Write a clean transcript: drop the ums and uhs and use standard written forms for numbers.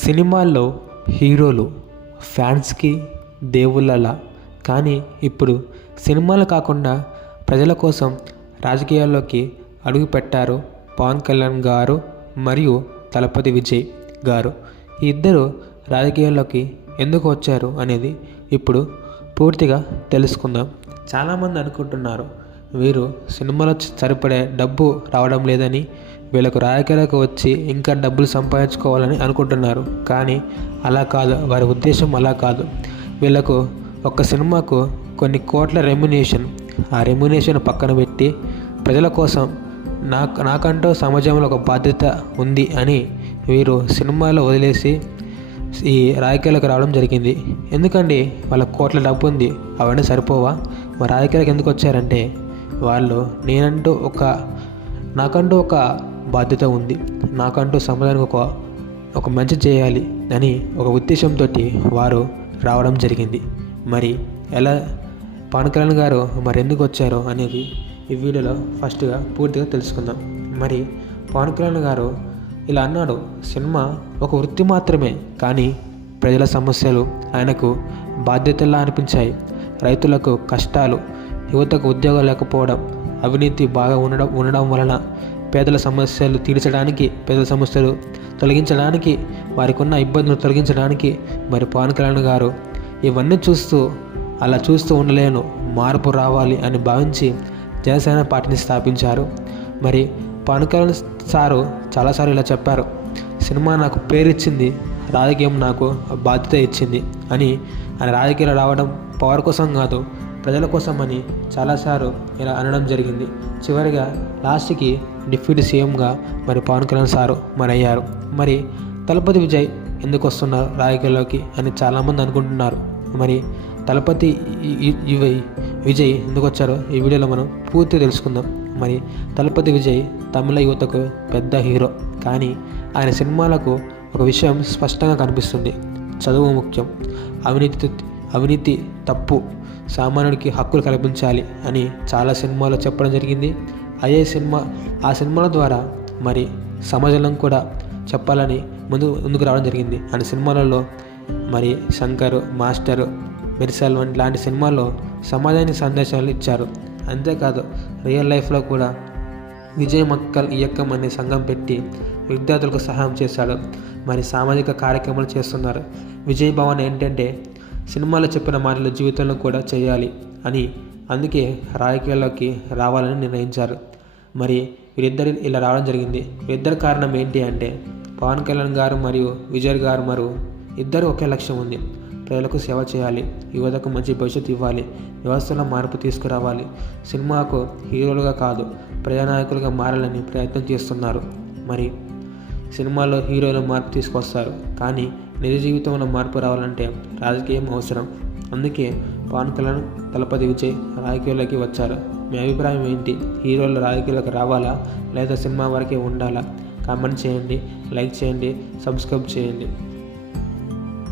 సినిమాల్లో హీరోలు ఫ్యాన్స్కి దేవుళ్ళలా. కానీ ఇప్పుడు సినిమాలు కాకుండా ప్రజల కోసం రాజకీయాల్లోకి అడుగుపెట్టారు పవన్ కళ్యాణ్ గారు మరియు దళపతి విజయ్ గారు. ఈ ఇద్దరు రాజకీయాల్లోకి ఎందుకు వచ్చారు అనేది ఇప్పుడు పూర్తిగా తెలుసుకుందాం. చాలామంది అనుకుంటున్నారు వీరు సినిమాలో సరిపడే డబ్బు రావడం లేదని, వీళ్ళకు రాజకీయాలకు వచ్చి ఇంకా డబ్బులు సంపాదించుకోవాలని అనుకుంటున్నారు. కానీ అలా కాదు, వారి ఉద్దేశం అలా కాదు. వీళ్ళకు ఒక సినిమాకు కొన్ని కోట్ల రెమ్యునేషన్, ఆ రెమ్యునేషన్ పక్కన పెట్టి ప్రజల కోసం నాకంటూ సమాజంలో ఒక బాధ్యత ఉంది అని వీరు సినిమాలో వదిలేసి ఈ రాజకీయాలకు రావడం జరిగింది. ఎందుకండి వాళ్ళ కోట్ల డబ్బు ఉంది, అవన్నీ సరిపోవా? మరి రాజకీయాలకు ఎందుకు వచ్చారంటే వాళ్ళు నాకంటూ ఒక బాధ్యత ఉంది, నాకంటూ సమాజానికి ఒక మంచి చేయాలి అని ఒక ఉద్దేశంతో వారు రావడం జరిగింది. మరి ఎలా పవన్ కళ్యాణ్ గారు మరి ఎందుకు వచ్చారో అనేది ఈ వీడియోలో ఫస్ట్గా పూర్తిగా తెలుసుకుందాం. మరి పవన్ కళ్యాణ్ గారు ఇలా అన్నాడు, సినిమా ఒక వృత్తి మాత్రమే, కానీ ప్రజల సమస్యలు ఆయనకు బాధ్యతలా అనిపించాయి. రైతులకు కష్టాలు, యువతకు ఉద్యోగాలు లేకపోవడం, అవినీతి బాగా ఉండడం వలన పేదల సమస్యలు తొలగించడానికి, వారికి ఉన్న ఇబ్బందులు తొలగించడానికి మరి పవన్ కళ్యాణ్ గారు ఇవన్నీ అలా చూస్తూ ఉండలేను, మార్పు రావాలి అని భావించి జనసేన పార్టీని స్థాపించారు. మరి పవన్ కళ్యాణ్ సారు చాలాసార్లు ఇలా చెప్పారు, సినిమా నాకు పేరు ఇచ్చింది, రాజకీయం నాకు బాధ్యత ఇచ్చింది అని. ఆయన రాజకీయాలు రావడం పవర్ కోసం కాదు, ప్రజల కోసం అని చాలాసార్లు ఇలా అనడం జరిగింది. చివరిగా లాస్ట్కి డిప్యూటీ సీఎంగా మరి పవన్ కళ్యాణ్ సారు మరి అయ్యారు. మరి దళపతి విజయ్ ఎందుకు వస్తున్నారు రాజకీయాల్లోకి అని చాలామంది అనుకుంటున్నారు. మరి దళపతి విజయ్ ఎందుకు వచ్చారో ఈ వీడియోలో మనం పూర్తిగా తెలుసుకుందాం. మరి దళపతి విజయ్ తమిళ యువతకు పెద్ద హీరో, కానీ ఆయన సినిమాలకు ఒక విషయం స్పష్టంగా కనిపిస్తుంది, చదువు ముఖ్యం, అవినీతి తప్పు, సామాన్యుడికి హక్కులు కల్పించాలి అని చాలా సినిమాలో చెప్పడం జరిగింది. ఆ సినిమాల ద్వారా మరి సమాజంలో కూడా చెప్పాలని ముందుకు రావడం జరిగింది. ఆయన సినిమాలలో మరి శంకర్, మాస్టర్, మిర్సల్ లాంటి సినిమాల్లో సమాజానికి సందేశాలు ఇచ్చారు. అంతేకాదు రియల్ లైఫ్లో కూడా విజయ్ మక్కల్ ఇయక్కం అనే సంఘం పెట్టి విద్యార్థులకు సహాయం చేశాడు. మరి సామాజిక కార్యక్రమాలు చేస్తున్నారు. విజయ్ భవన్ ఏంటంటే సినిమాలో చెప్పిన మాటలు జీవితంలో కూడా చేయాలి అని, అందుకే రాజకీయాల్లోకి రావాలని నిర్ణయించారు. మరి వీరిద్దరు ఇలా రావడం జరిగింది. వీరిద్దరి కారణం ఏంటి అంటే పవన్ కళ్యాణ్ గారు మరియు విజయ్ గారు ఇద్దరు ఒకే లక్ష్యం ఉంది, ప్రజలకు సేవ చేయాలి, యువతకు మంచి భవిష్యత్తు ఇవ్వాలి, వ్యవస్థలో మార్పు తీసుకురావాలి, సినిమాకు హీరోలుగా కాదు ప్రజానాయకులుగా మారాలని ప్రయత్నం చేస్తున్నారు. మరి సినిమాలో హీరోలు మార్పు తీసుకొస్తారు, కానీ నిజ జీవితంలో మార్పు రావాలంటే రాజకీయం అవసరం. అందుకే పవన్ కళ్యాణ్, దళపతి విజయ్ రాజకీయాల్లోకి వచ్చారు. మీ అభిప్రాయం ఏంటి? హీరోలు రాజకీయాలకు రావాలా లేదా సినిమా వరకే ఉండాలా? కామెంట్ చేయండి, లైక్ చేయండి, సబ్స్క్రైబ్ చేయండి.